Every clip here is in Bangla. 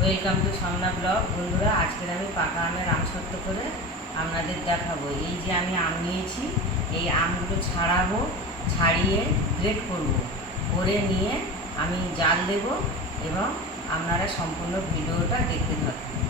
ওয়েলকাম টু সামনা ব্লগ বন্ধুরা, আজকের আমি পাকা আমের আম সত্য করে আপনাদের দেখাবো। এই যে আমি আম নিয়েছি, এই আমগুলো ছাড়াবো, ছাড়িয়ে গ্রেট করব। করে নিয়ে আমি জাল দেব এবং আপনারা সম্পূর্ণ ভিডিওটা দেখতে থাকুন।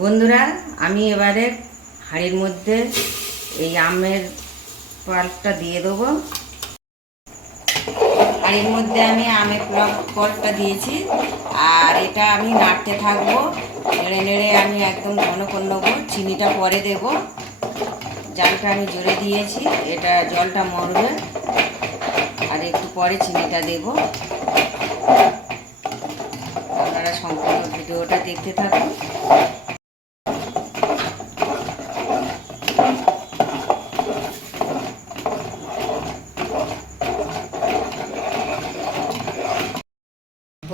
বন্ধুরা, আমি এবারে হাঁড়ির মধ্যে এই আমের পাল্পটা দিয়ে দেবো। হাঁড়ির মধ্যে আমি আমের পাল্পটা দিয়েছি, আর এটা আমি নাড়তে থাকব। নেড়ে নেড়ে আমি একদম ঘন করে নেব, চিনিটা পরে দেব। জালটা আমি জোরে দিয়েছি, এটা জলটা মরবে, আর একটু পরে চিনিটা দেব। আপনারা সম্পূর্ণ ভিডিওটা দেখতে থাকুন।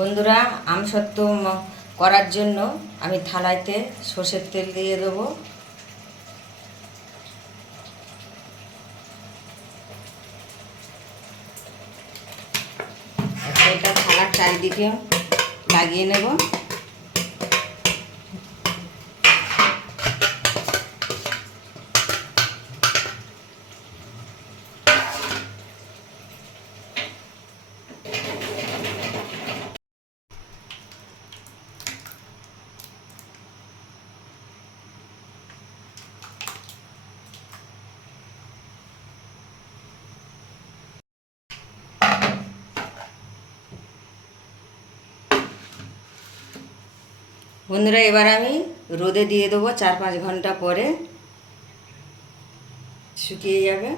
বন্ধুরা, আম সত্য করার জন্য আমি থালাইতে সর্ষের তেল দিয়ে দেবো। এটা থালার চারিদিকে লাগিয়ে নেব। বন্ধুরা এবার আমি রোদে দিয়ে দেবো চার পাঁচ ঘণ্টা পরে। শুকিয়ে যাবে।